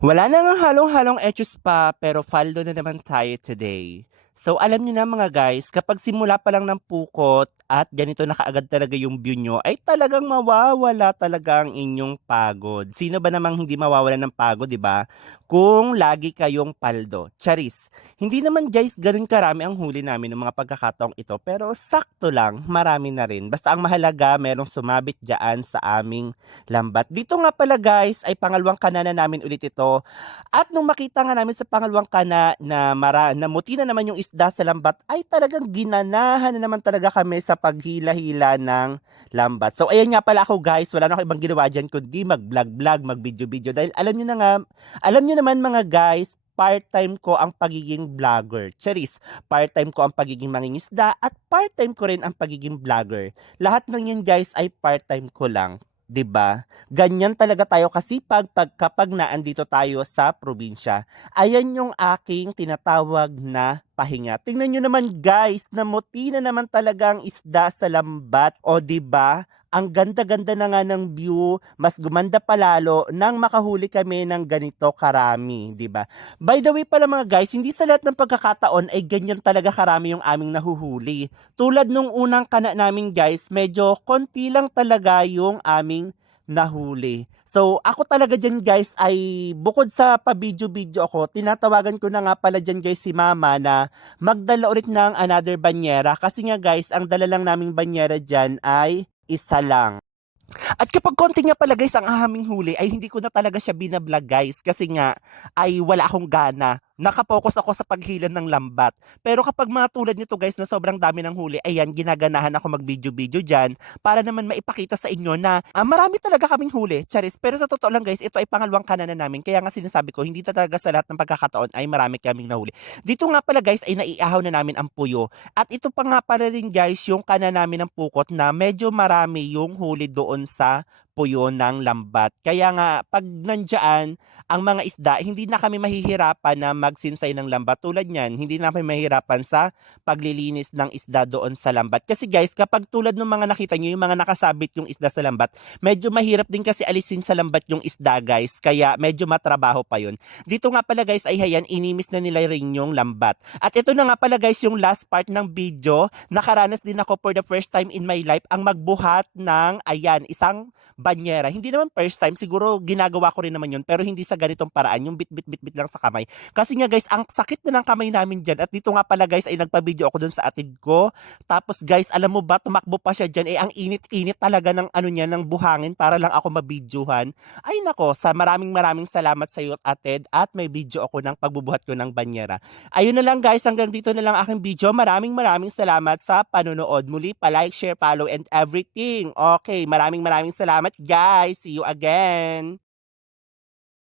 Wala na ngang halong-halong etchos pa, pero faldo na naman tayo today. So alam niyo na mga guys, kapag simula pa lang ng pukot at ganito na kaagad talaga yung view nyo, ay talagang mawawala talaga ang inyong pagod. Sino ba namang hindi mawawala ng pagod, di ba? Kung lagi kayong paldo. Charis. Hindi naman guys ganun karami ang huli namin ng mga pagkakataong ito, pero sakto lang, marami na rin. Basta ang mahalaga, merong sumabit dyan sa aming lambat. Dito nga pala guys, ay pangalawang kanana namin ulit ito. At nung makita nga namin sa pangalawang kana na namuti na naman yung isda sa lambat, ay talagang ginanahan na naman talaga kami sa paghila-hila ng lambat. So ayan nga pala ako guys, wala na ako ibang ginawa dyan kundi mag-vlog-vlog, mag-video-video. Dahil alam nyo na nga, alam nyo naman mga guys, part-time ko ang pagiging vlogger. Charis, part-time ko ang pagiging mangingisda at part-time ko rin ang pagiging vlogger. Lahat ng yun guys ay part-time ko lang. 'Di ba? Ganyan talaga tayo kasipag kapag naandito tayo sa probinsya. Ayan yung aking tinatawag na pahinga. Tingnan nyo naman guys, namuti na naman talaga ang isda sa lambat. O 'di ba? Ang ganda-ganda na nga ng view, mas gumanda pa lalo nang makahuli kami ng ganito karami, 'di ba? By the way pala mga guys, hindi sa lahat ng pagkakataon ay ganyan talaga karami yung aming nahuhuli. Tulad nung unang kana namin guys, medyo konti lang talaga yung aming nahuli. So, ako talaga dyan guys ay bukod sa pa-video-video ako, tinatawagan ko na nga pala dyan guys si mama na magdala ulit ng another banyera. Kasi nga guys, ang dala lang naming banyera dyan ay isa lang. At kapag konti nga pala guys ang aming huli ay hindi ko na talaga siya binablog guys kasi nga ay wala akong gana. Nakapokus ako sa paghilan ng lambat. Pero kapag mga tulad nito guys na sobrang dami ng huli, ayan, ginaganahan ako mag-video-video dyan para naman maipakita sa inyo na marami talaga kaming huli, charis. Pero sa totoo lang guys, ito ay pangalawang kanan namin. Kaya nga sinasabi ko, hindi na talaga sa lahat ng pagkakataon ay marami kaming nahuli. Dito nga pala guys ay naiahaw na namin ang puyo. At ito pa nga pala rin guys yung kanan namin ng pukot na medyo marami yung huli doon sa puyo ng lambat. Kaya nga, pag nandiyan, ang mga isda, hindi na kami mahihirapan na magsinsay ng lambat. Tulad niyan, hindi na kami mahihirapan sa paglilinis ng isda doon sa lambat. Kasi guys, kapag tulad ng mga nakita nyo, yung mga nakasabit yung isda sa lambat, medyo mahirap din kasi alisin sa lambat yung isda guys. Kaya medyo matrabaho pa yun. Dito nga pala guys, ay hayan, inimis na nila rin yung lambat. At ito na nga pala guys, yung last part ng video, nakaranas din ako for the first time in my life ang magbuhat ng, ayan, isang banyera. Hindi naman first time, siguro ginagawa ko rin naman yun, pero hindi sa ganitong paraan, yung bit-bit-bit-bit lang sa kamay. Kasi nga guys, ang sakit na ng kamay namin dyan, at dito nga pala guys, ay nagpa-video ako dun sa atid ko. Tapos guys, alam mo ba, tumakbo pa siya dyan, ang init-init talaga ng ano niya, ng buhangin, para lang ako mabidyohan. Ay nako, sa maraming salamat sa iyo atid, at may video ako ng pagbubuhat ko ng banyera. Ayun na lang guys, hanggang dito na lang aking video. Maraming salamat sa panonood. Muli pa like, share, follow, and everything. Okay, maraming salamat guys. See you again.